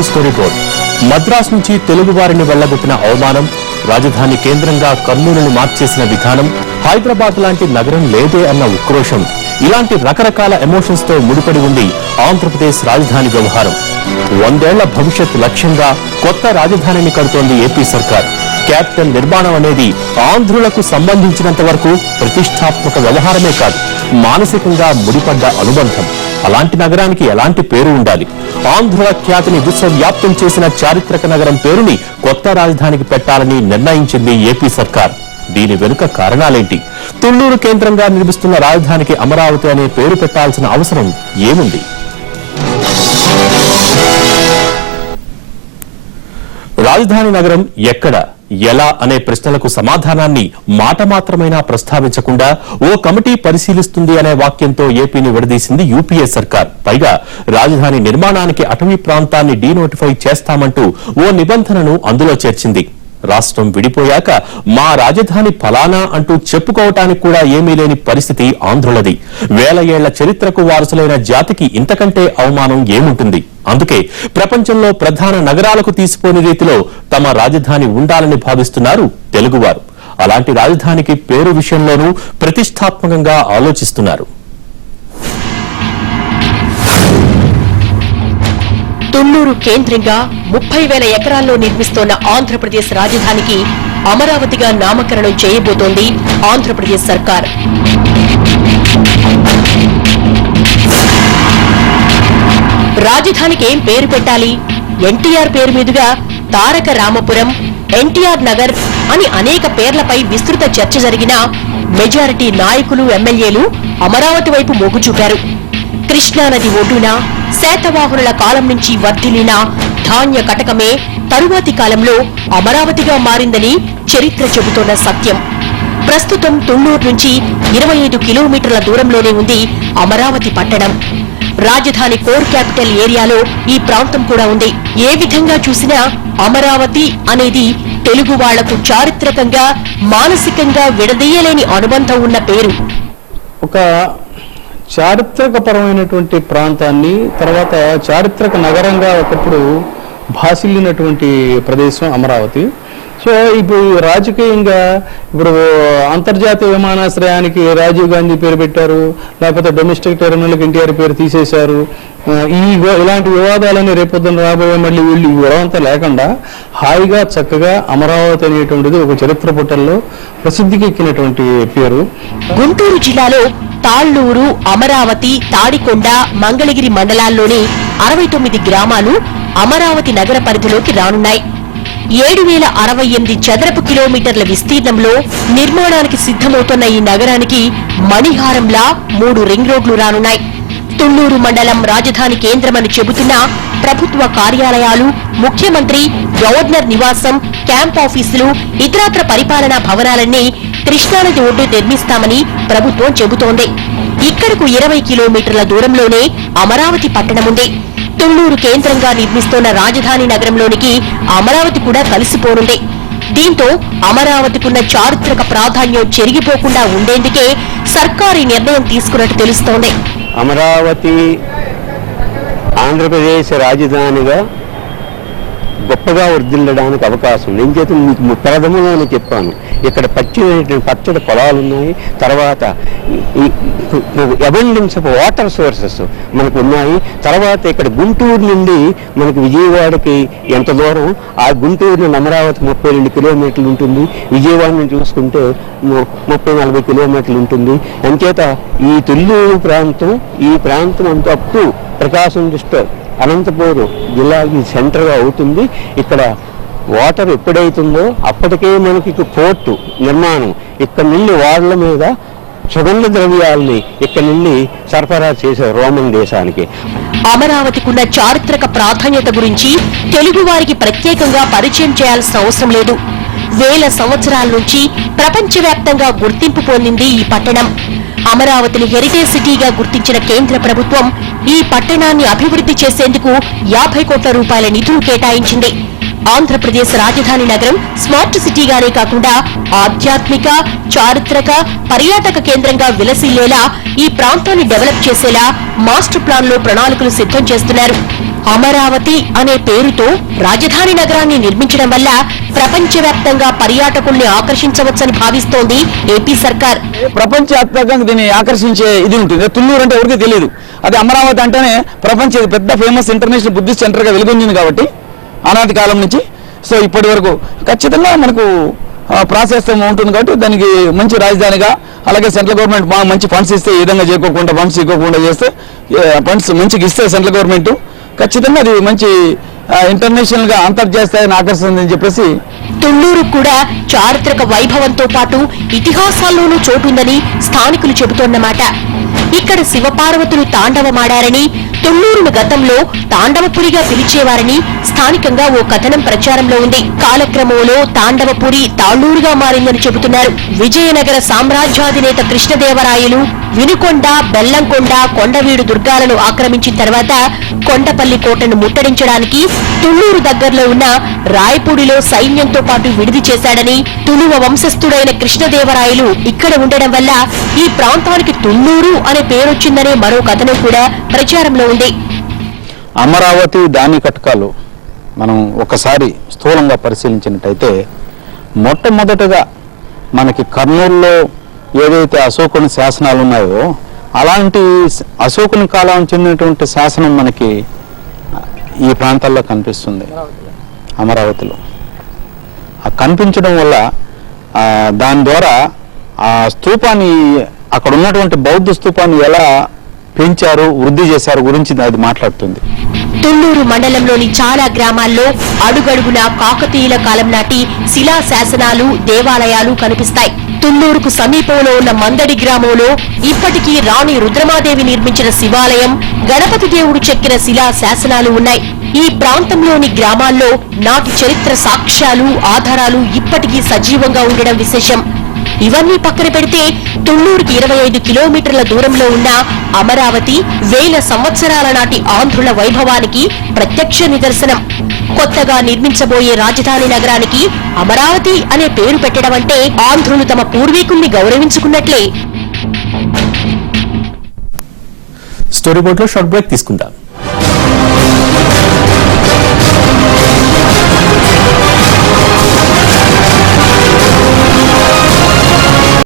Breaking story board. Madras నుంచి తెలుగు వారిని వెళ్లగొట్టిన అవమానం, రాజధాని కేంద్రంగా కర్నూలును మార్చేసిన విధానం, హైదరాబాద్ లాంటి నగరం లేదే అన్న ఉక్రోషం, ఇలాంటి రకరకాల ఎమోషన్స్ తో ముడిపడి ఉంది ఆంధ్రప్రదేశ్ రాజధాని వ్యవహారం. 100 ఏళ్ల భవిష్యత్ లక్ష్యంగా కొత్త రాజధానిని కడుతోంది ఏపీ సర్కార్. క్యాపిటల్ నిర్మాణం అనేది ఆంధ్రులకు సంబంధించినంత వరకు ప్రతిష్టాత్మక వ్యవహారమే కాదు, మానసికంగా ముడిపడ్డ అనుబంధం. అలాంటి నగరానికి ఎలాంటి పేరు ఉండాలి? ఆంధ్రుల ఖ్యాతిని విశ్వవ్యాప్తం చేసిన చారిత్రక నగరం పేరుని కొత్త రాజధానికి పెట్టాలని నిర్ణయించింది ఏపీ సర్కార్. దీని వెనుక కారణాలేంటి? తుళ్లూరు కేంద్రంగా నిర్మిస్తున్న రాజధానికి అమరావతి అనే పేరు పెట్టాల్సిన అవసరం ఏముంది? రాజధాని నగరం ఎక్కడ, ఎలా అనే ప్రశ్నలకు సమాధానాన్ని మాట మాత్రమైనా ప్రస్తావించకుండా ఓ కమిటీ పరిశీలిస్తుంది అనే వాక్యంతో ఏపీని విడదీసింది యూపీఏ సర్కార్. పైగా రాజధాని నిర్మాణానికి అటవీ ప్రాంతాన్ని డీనోటిఫై చేస్తామంటూ ఓ నిబంధనను అందులో చేర్చింది. రాష్ట్రం విడిపోయాక మా రాజధాని ఫలానా అంటూ చెప్పుకోవటానికి కూడా ఏమీ లేని పరిస్థితి ఆంధ్రులది. 1000 ఏళ్ల చరిత్రకు వారసులైన జాతికి ఇంతకంటే అవమానం ఏముంటుంది? అందుకే ప్రపంచంలో ప్రధాన నగరాలకు తీసిపోని రీతిలో తమ రాజధాని ఉండాలని భావిస్తున్నారు తెలుగువారు. అలాంటి రాజధానికి పేరు విషయంలోనూ ప్రతిష్టాత్మకంగా ఆలోచిస్తున్నారు. తుళ్లూరు కేంద్రంగా 30,000 ఎకరాల్లో నిర్మిస్తోన్న ఆంధ్రప్రదేశ్ రాజధానికి అమరావతిగా నామకరణం చేయబోతోంది ఆంధ్రప్రదేశ్ సర్కార్. రాజధానికి ఏం పేరు పెట్టాలి? ఎన్టీఆర్ పేరు మీదుగా తారక రామపురం, ఎన్టీఆర్ నగర్ అని అనేక పేర్లపై విస్తృత చర్చ జరిగినా మెజారిటీ నాయకులు, ఎమ్మెల్యేలు అమరావతి వైపు మొగ్గు చూపారు. కృష్ణానది ఒడ్డున శాతవాహనుల కాలం నుంచి వర్ధిల్లిన ధాన్య కటకమే తరువాతి కాలంలో అమరావతిగా మారిందని చరిత్ర చెబుతోన్న సత్యం. ప్రస్తుతం తుళ్లూరు నుంచి 25 కిలోమీటర్ల దూరంలోనే ఉంది అమరావతి పట్టణం. రాజధాని కోర్ క్యాపిటల్ ఏరియాలో ఈ ప్రాంతం కూడా ఉంది. ఏ విధంగా చూసినా అమరావతి అనేది తెలుగు వాళ్లకు చారిత్రకంగా, మానసికంగా విడదీయలేని అనుబంధం ఉన్న పేరు. ఒక చారిత్రకపరమైనటువంటి ప్రాంతాన్ని, తర్వాత చారిత్రక నగరంగా ఒకప్పుడు భాసిల్లినటువంటి ప్రదేశం అమరావతి. సో ఇప్పుడు రాజకీయంగా ఇప్పుడు అంతర్జాతీయ విమానాశ్రయానికి రాజీవ్ గాంధీ పేరు పెట్టారు, లేకపోతే డొమెస్టిక్ టెర్మినల్కి ఎన్టీఆర్ పేరు తీసేశారు. ఇలాంటి వివాదాలని రేపొద్దున రాబోయే మళ్ళీ వీళ్ళు ఈ గొడవంతా లేకుండా హాయిగా చక్కగా అమరావతి అనేటువంటిది ఒక చరిత్ర పుటల్లో ప్రసిద్ధికి ఎక్కినటువంటి పేరు. గుంటూరు జిల్లాలో తాళ్లూరు, అమరావతి, తాడికొండ, మంగళగిరి మండలాల్లోని 69 గ్రామాలు అమరావతి నగర పరిధిలోకి రానున్నాయి. 7,068 చదరపు కిలోమీటర్ల విస్తీర్ణంలో నిర్మాణానికి సిద్ధమవుతున్న ఈ నగరానికి మణిహారంలా 3 రింగ్ రోడ్లు రానున్నాయి. తుళ్లూరు మండలం రాజధాని కేంద్రమని చెబుతున్న ప్రభుత్వ కార్యాలయాలు, ముఖ్యమంత్రి, గవర్నర్ నివాసం, క్యాంప్ ఆఫీసులు, ఇతరత్ర పరిపాలనా భవనాలన్నీ కృష్ణానది ఒడ్డు నిర్మిస్తామని ప్రభుత్వం చెబుతోంది. ఇక్కడకు 20 కిలోమీటర్ల దూరంలోనే అమరావతి పట్టణముంది. తుళ్లూరు కేంద్రంగా నిర్మిస్తోన్న రాజధాని నగరంలోనికి అమరావతి కూడా కలిసిపోనుంది. దీంతో అమరావతికున్న చారిత్రక ప్రాధాన్యం చెరిగిపోకుండా ఉండేందుకే సర్కారు నిర్ణయం తీసుకున్నట్టు తెలుస్తోంది. అమరావతి ఆంధ్రప్రదేశ్ రాజధానిగా గొప్పగా వర్ధిల్లడానికి అవకాశం. నేను చేత మీకు ప్రథమంలోనే చెప్పాను, ఇక్కడ పచ్చడి పొలాలు ఉన్నాయి, తర్వాత అబండెన్స్ ఆఫ్ వాటర్ సోర్సెస్ మనకు ఉన్నాయి. తర్వాత ఇక్కడ గుంటూరు నుండి మనకు విజయవాడకి ఎంత దూరం, ఆ గుంటూరు నుండి అమరావతి 32 కిలోమీటర్లు ఉంటుంది. విజయవాడ నుంచి చూసుకుంటే 30-40 కిలోమీటర్లు ఉంటుంది. అంచేత ఈ తుళ్లూరు ప్రాంతం, ఈ ప్రాంతం అంతా up to Prakasam district, Anantapuram జిల్లాకి సెంటర్గా అవుతుంది. ఇక్కడ వాటర్ ఎప్పుడైతుందో అప్పటికే మనకి పోర్టు నిర్మాణం, ఇక్కడ నుండి వాడల మీద సుగంధ ద్రవ్యాలని ఇక్కడ నుండి సరఫరా చేశారు రోమన్ దేశానికి. అమరావతికున్న చారిత్రక ప్రాధాన్యత గురించి తెలుగు వారికి ప్రత్యేకంగా పరిచయం చేయాల్సిన అవసరం లేదు. 1000 సంవత్సరాల నుంచి ప్రపంచవ్యాప్తంగా గుర్తింపు పొందింది ఈ పట్టణం. అమరావతిని హెరిటేజ్ సిటీగా గుర్తించిన కేంద్ర ప్రభుత్వం ఈ పట్టణాన్ని అభివృద్ధి చేసేందుకు 50 కోట్ల రూపాయల నిధులు కేటాయించింది. ఆంధ్రప్రదేశ్ రాజధాని నగరం స్మార్ట్ సిటీగానే కాకుండా ఆధ్యాత్మిక, చారిత్రక, పర్యాటక కేంద్రంగా విలసిల్లేలా ఈ ప్రాంతాన్ని డెవలప్ చేసేలా మాస్టర్ ప్లాన్ లో ప్రణాళికలు సిద్ధం చేస్తున్నారు. అమరావతి అనే పేరుతో రాజధాని నగరాన్ని నిర్మించడం వల్ల ప్రపంచవ్యాప్తంగా పర్యాటకుల్ని ఆకర్షించవచ్చని భావిస్తోంది ఏపీ సర్కార్. ప్రపంచవ్యాప్తంగా దీన్ని ఆకర్షించే ఇది ఉంటుంది. తుళ్ళూరు అంటే ఎవరికి తెలియదు. అది అమరావతి అంటేనే ప్రపంచ పెద్ద ఫేమస్ ఇంటర్నేషనల్ బుద్ధిస్ట్ సెంటర్ గా వెలుగొందింది కాబట్టి అనాది కాలం నుంచి. సో ఇప్పటి వరకు ఖచ్చితంగా మనకు ప్రాశస్త్యం ఉంటుంది కాబట్టి దానికి మంచి రాజధానిగా, అలాగే సెంట్రల్ గవర్నమెంట్ బాగా మంచి ఫండ్స్ ఇస్తే, ఈ విధంగా చేయకోకుండా ఫండ్స్ ఇవ్వకుండా చేస్తే, ఫండ్స్ మంచిగా ఇస్తే సెంట్రల్ గవర్నమెంట్ ఖచ్చితంగా అది మంచి ఇంటర్నేషనల్ గా అంతర్జాతీయ స్థాయిని ఆకర్షిస్తుందని చెప్పేసి. తుళ్ళూరు కూడా చారిత్రక వైభవంతో పాటు ఇతిహాసాల్లోనూ చోటుందని స్థానికులు చెబుతోన్నమాట. ఇక్కడ శివపార్వతులు తాండవమాడారని, తుళ్ళూరును గతంలో తాండవపురిగా పిలిచేవారని స్థానికంగా ఓ కథనం ప్రచారంలో ఉంది. కాలక్రమంలో తాండవపురి తాళ్ళూరుగా మారిందని చెబుతున్నారు. విజయనగర సామ్రాజ్యాధినేత కృష్ణదేవరాయలు వినుకొండ, బెల్లంకొండ, కొండవీడు దుర్గాలను ఆక్రమించిన తర్వాత కొండపల్లి కోటను ముట్టడించడానికి తుళ్ళూరు దగ్గరలో ఉన్న రాయపూడిలో సైన్యంతో పాటు విడిది చేశాడని, తులువ వంశస్థుడైన కృష్ణదేవరాయలు ఇక్కడ ఉండడం వల్ల ఈ ప్రాంతానికి తుళ్ళూరు అనే పేరొచ్చిందనే మరో కథనం కూడా ప్రచారంలో ఉంది. అమరావతి దాని కటకాలు మనం ఒకసారి స్థూలంగా పరిశీలించినట్టయితే, మొట్టమొదటగా మనకి కర్నూలులో ఏదైతే అశోకుని శాసనాలు ఉన్నాయో అలాంటి అశోకుని కాలం చెందినటువంటి శాసనం మనకి ఈ ప్రాంతాల్లో కనిపిస్తుంది. అమరావతిలో కనిపించడం వల్ల దాని ద్వారా ఆ స్తూపాన్ని, అక్కడ ఉన్నటువంటి బౌద్ధ స్తూపాన్ని ఎలా పెంచారు, వృద్ధి చేశారు గురించి అది మాట్లాడుతుంది. తుళ్ళూరు మండలంలోని చాలా గ్రామాల్లో అడుగడుగునా కాకతీయుల కాలం నాటి శిలా శాసనాలు, దేవాలయాలు కనిపిస్తాయి. తుళ్ళూరుకు సమీపంలో ఉన్న మందడి గ్రామంలో ఇప్పటికీ రాణి రుద్రమాదేవి నిర్మించిన శివాలయం, గణపతి దేవుడు చెక్కిన శిలా శాసనాలు ఉన్నాయి. ఈ ప్రాంతంలోని గ్రామాల్లో నాటి చరిత్ర సాక్ష్యాలు, ఆధారాలు ఇప్పటికీ సజీవంగా ఉండడం విశేషం. ఇవన్నీ పక్కన పెడితే తుళ్ళూరుకి 25 కిలోమీటర్ల దూరంలో ఉన్న అమరావతి వేల సంవత్సరాల నాటి ఆంధ్రుల వైభవానికి ప్రత్యక్ష నిదర్శనం. కొత్తగా నిర్మించబోయే రాజధాని నగరానికి అమరావతి అనే పేరు పెట్టడం అంటే ఆంధ్రులు తమ పూర్వీకుల్ని గౌరవించుకున్నట్లే. స్టోరీ బోర్డ్ లో షార్ట్ బ్రేక్ తీసుకుందాం.